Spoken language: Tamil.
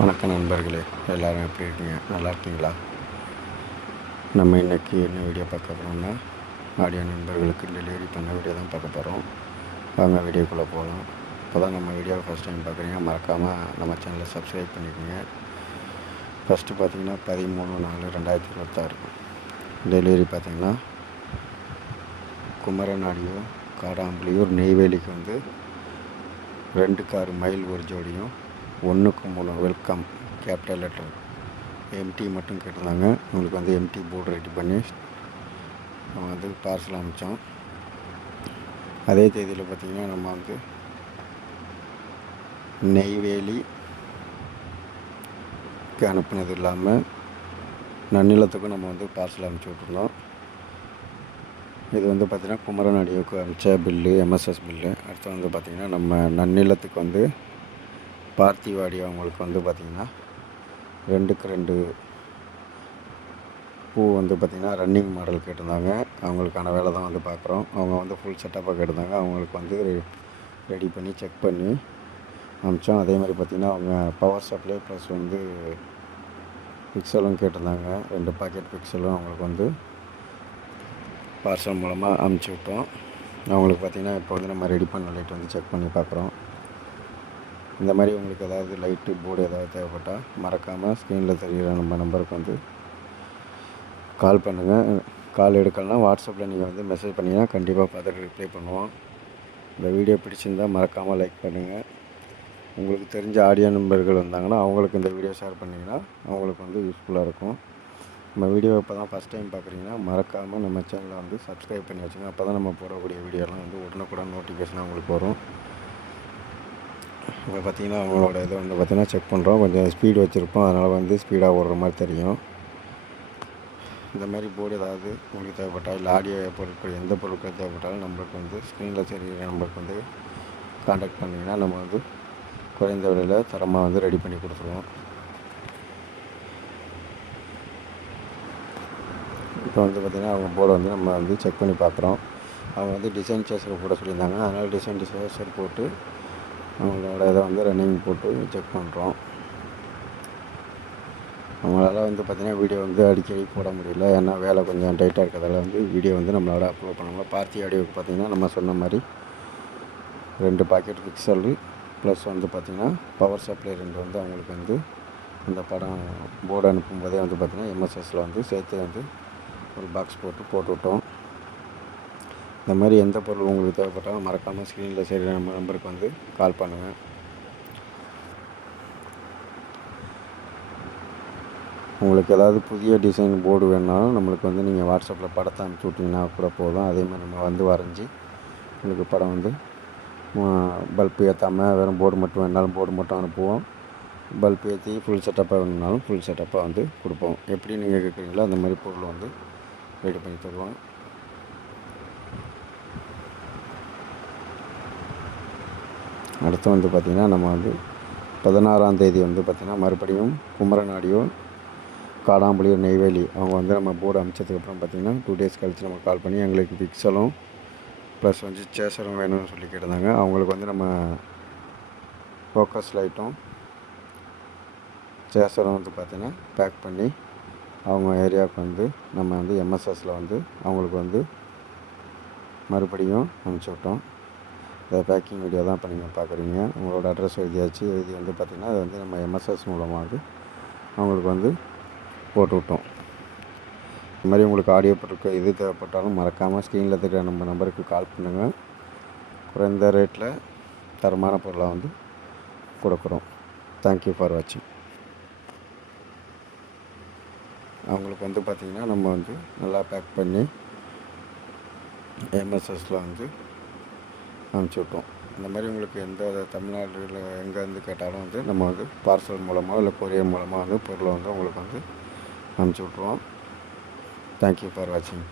வணக்கம் நண்பர்களே, எல்லோரும் எப்படி இருக்கீங்க? நல்லா இருக்கீங்களா? நம்ம இன்றைக்கி என்ன வீடியோ பார்க்க போகிறோம்னா, ஆடியோ நண்பர்களுக்கு டெலிவரி பண்ண வீடியோ தான் பார்க்க போகிறோம். வாங்க வீடியோக்குள்ளே போகலாம். இப்போ தான் நம்ம வீடியோவை ஃபஸ்ட் டைம் பார்க்குறீங்க, மறக்காமல் நம்ம சேனலை சப்ஸ்கிரைப் பண்ணிக்கோங்க. ஃபஸ்ட்டு பார்த்திங்கன்னா 13/4/2026 டெலிவரி பார்த்திங்கன்னா குமரன் ஆடியோ காடாம்புலியூர் நெய்வேலிக்கு வந்து 2 கார் மயில் ஒரு ஜோடியும் 1க்கு 3 வெல்கம் கேபிட்டல் லெட்டர் எம்டி மட்டும் கேட்டிருந்தாங்க. உங்களுக்கு வந்து எம்டி போர்டு ரெடி பண்ணி நம்ம வந்து பார்சல் அனுப்பிச்சோம். அதே தேதியில் பார்த்திங்கன்னா நம்ம வந்து நெய்வேலிக்கு அனுப்புனது இல்லாமல் நன்னிலத்துக்கும் நம்ம வந்து பார்சல் அனுப்பிச்சி விட்ருந்தோம். இது வந்து பார்த்திங்கன்னா குமரன் ஆடியோவுக்கு அனுப்பிச்ச பில்லு, எம்எஸ்எஸ் பில்லு. அடுத்து வந்து பார்த்திங்கன்னா நம்ம நன்னிலத்துக்கு வந்து பார்த்திவ் ஆடியோ அவங்களுக்கு வந்து பார்த்திங்கன்னா 2க்கு 2 பூ வந்து பார்த்திங்கன்னா ரன்னிங் மாடல் கேட்டிருந்தாங்க. அவங்களுக்கான வேலை தான் வந்து பார்க்குறோம். அவங்க வந்து ஃபுல் செட்டப்பாக கேட்டிருந்தாங்க. அவங்களுக்கு வந்து ரெடி பண்ணி செக் பண்ணி அனுப்பிச்சோம். அதே மாதிரி பார்த்திங்கன்னா அவங்க பவர் சப்ளை ப்ளஸ் வந்து பிக்சலும் கேட்டிருந்தாங்க. 2 பாக்கெட் பிக்சலும் அவங்களுக்கு வந்து பார்சல் மூலமாக அனுப்பிச்சி விட்டோம். அவங்களுக்கு பார்த்திங்கன்னா இப்போ வந்து நம்ம ரெடி பண்ண லைட் வந்து செக் பண்ணி பார்க்குறோம். இந்த மாதிரி உங்களுக்கு ஏதாவது லைட்டு போர்டு ஏதாவது தேவைப்பட்டால் மறக்காமல் ஸ்க்ரீனில் தெரிகிற நம்ம நம்பருக்கு வந்து கால் பண்ணுங்கள். கால் எடுக்கலைன்னா வாட்ஸ்அப்பில் நீங்கள் வந்து மெசேஜ் பண்ணிங்கன்னா கண்டிப்பாக பார்த்துட்டு ரிப்ளை பண்ணுவோம். இந்த வீடியோ பிடிச்சிருந்தால் மறக்காமல் லைக் பண்ணுங்கள். உங்களுக்கு தெரிஞ்ச ஆடியோ நண்பர்கள் வந்தாங்கன்னா அவங்களுக்கு இந்த வீடியோ ஷேர் பண்ணிங்கன்னா அவங்களுக்கு வந்து யூஸ்ஃபுல்லாக இருக்கும். நம்ம வீடியோ இப்போ தான் ஃபஸ்ட் டைம் பார்க்குறீங்கன்னா மறக்காமல் நம்ம சேனலை வந்து சப்ஸ்கிரைப் பண்ணி வச்சுங்க. அப்போ தான் நம்ம போடக்கூடிய வீடியோலாம் வந்து உடனுக்குடன் நோட்டிஃபிகேஷனாக உங்களுக்கு வரும். இப்போ பார்த்திங்கன்னா அவங்களோட இதை வந்து பார்த்திங்கன்னா செக் பண்ணுறோம். கொஞ்சம் ஸ்பீடு வச்சுருப்போம், அதனால் வந்து ஸ்பீடாக ஓடுற மாதிரி தெரியும். இந்த மாதிரி போர்டு ஏதாவது உங்களுக்கு தேவைப்பட்டால் இல்லை ஆடியோ பொருட்கள் எந்த பொருட்கள் தேவைப்பட்டாலும் நம்மளுக்கு வந்து ஸ்க்ரீனில் தெரிகிற நம்பருக்கு வந்து காண்டாக்ட் பண்ணிங்கன்னா நம்ம வந்து குறைந்த விலையில் தரமாக வந்து ரெடி பண்ணி கொடுத்துருவோம். இப்போ வந்து பார்த்திங்கன்னா அவங்க போர்டை வந்து நம்ம வந்து செக் பண்ணி பார்க்குறோம். அவங்க வந்து டிசைன் சேஸர் போட சொல்லியிருந்தாங்க. அதனால் டிசைன் சேஸர் போட்டு அவங்களோட இதை வந்து ரன்னிங் போட்டு செக் பண்ணுறோம். அவங்களால வந்து பார்த்திங்கன்னா வீடியோ வந்து அடிக்கடி போட முடியல, ஏன்னா வேலை கொஞ்சம் டைட்டாக இருக்கிறதால வந்து வீடியோ வந்து நம்மளோட அப்லோட் பண்ணாமல். பார்த்தி ஆடியோவுக்கு பார்த்திங்கன்னா நம்ம சொன்ன மாதிரி 2 பாக்கெட் பிக்சலு ப்ளஸ் வந்து பார்த்திங்கன்னா பவர் சப்ளை 2 வந்து அவங்களுக்கு வந்து அந்த படம் போர்டு அனுப்பும்போதே வந்து பார்த்திங்கன்னா எம்எஸ்எஸில் வந்து சேர்த்து வந்து ஒரு பாக்ஸ் போட்டு விட்டோம். இந்த மாதிரி எந்த பொருள் உங்களுக்கு தேவைப்பட்டாலும் மறக்காமல் ஸ்க்ரீனில் சரி நம்ம நம்பருக்கு வந்து கால் பண்ணுங்கள். உங்களுக்கு ஏதாவது புதிய டிசைன் போர்டு வேணுனாலும் நம்மளுக்கு வந்து நீங்கள் வாட்ஸ்அப்பில் படத்தை அனுப்பிச்சி விட்டிங்கன்னா கூட போதும். அதே மாதிரி நம்ம வந்து வரைஞ்சி உங்களுக்கு படம் வந்து பல்ப் ஏற்றாமல் வெறும் போர்டு மட்டும் வேணுனாலும் போர்டு மட்டும் அனுப்புவோம். பல்ப் ஏற்றி ஃபுல் செட்டப்பாக வேணுனாலும் ஃபுல் செட்டப்பாக வந்து கொடுப்போம். எப்படி நீங்கள் கேட்குறீங்களோ அந்த மாதிரி பொருள் வந்து ரெடி பண்ணி தருவோம். அடுத்து வந்து பார்த்திங்கன்னா நம்ம வந்து 16ஆம் தேதி வந்து பார்த்திங்கன்னா மறுபடியும் குமரன் ஆடியோ காடாம்புலியூர் நெய்வேலி அவங்க வந்து நம்ம போர்டு அனுப்பிச்சதுக்கப்புறம் பார்த்திங்கன்னா 2 டேஸ் கழித்து நம்ம கால் பண்ணி எங்களுக்கு பிக்சலும் ப்ளஸ் வந்து சேஸரும் வேணும்னு சொல்லி கேட்டிருந்தாங்க. அவங்களுக்கு வந்து நம்ம ஃபோக்கஸ் லைட்டும் சேஸரும் வந்து பார்த்திங்கன்னா பேக் பண்ணி அவங்க ஏரியாவுக்கு வந்து நம்ம வந்து எம்எஸ்எஸில் வந்து அவங்களுக்கு வந்து மறுபடியும் அனுப்பிச்சி விட்டோம். இந்த பேக்கிங் வீடியோ தான் இப்போ நீங்கள் பார்க்குறீங்க. உங்களோட அட்ரஸ் எழுதியாச்சு. எழுதி வந்து பார்த்திங்கன்னா அது வந்து நம்ம எம்எஸ்எஸ் மூலமாக வந்து அவங்களுக்கு வந்து போட்டு விட்டோம். இந்த மாதிரி உங்களுக்கு ஆடியோ பொருட்கள் எது தேவைப்பட்டாலும் மறக்காமல் ஸ்க்ரீனில் தெரிகிற நம்ம நம்பருக்கு கால் பண்ணுங்கள். குறைந்த ரேட்டில் தரமான பொருளாக வந்து கொடுக்குறோம். தேங்க்யூ ஃபார் வாட்சிங். அவங்களுக்கு வந்து பார்த்திங்கன்னா நம்ம வந்து நல்லா பேக் பண்ணி எம்எஸ்எஸில் வந்து அனுப்பிச்சி விட்டோம். இந்த மாதிரி உங்களுக்கு எந்த தமிழ்நாட்டில் எங்கேருந்து கேட்டாலும் வந்து நம்ம வந்து பார்சல் மூலமாக இல்லை கொரியர் மூலமாக வந்து பொருளை வந்து உங்களுக்கு வந்து அனுப்பிச்சி விட்ருவோம். தேங்க்யூ ஃபார் வாட்சிங்.